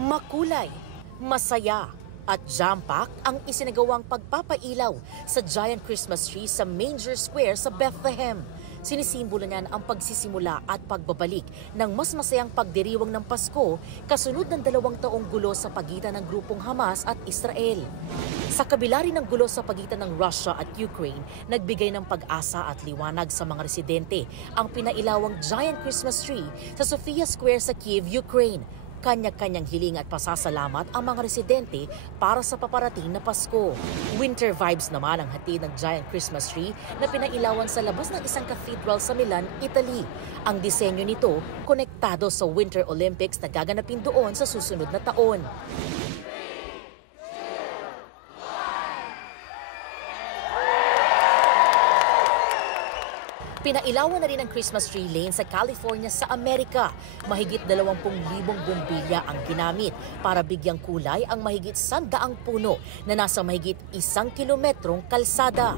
Makulay, masaya at jam-packed ang isinagawang pagpapailaw sa giant Christmas tree sa Manger Square sa Bethlehem. Sinisimbolo niyan ang pagsisimula at pagbabalik ng mas masayang pagdiriwang ng Pasko kasunod ng 2 taong gulo sa pagitan ng grupong Hamas at Israel. Sa kabila rin ng gulo sa pagitan ng Russia at Ukraine, nagbigay ng pag-asa at liwanag sa mga residente ang pinailawang giant Christmas tree sa Sofia Square sa Kyiv, Ukraine. Kanya-kanyang hiling at pasasalamat ang mga residente para sa paparating na Pasko. Winter vibes naman ang hatid ng giant Christmas tree na pinailawan sa labas ng isang cathedral sa Milan, Italy. Ang disenyo nito konektado sa Winter Olympics na gaganapin doon sa susunod na taon. Pinailawan na rin ang Christmas tree lane sa California sa Amerika. Mahigit 20,000 bombilya ang ginamit para bigyang kulay ang mahigit 100 puno na nasa mahigit 1 kilometrong kalsada.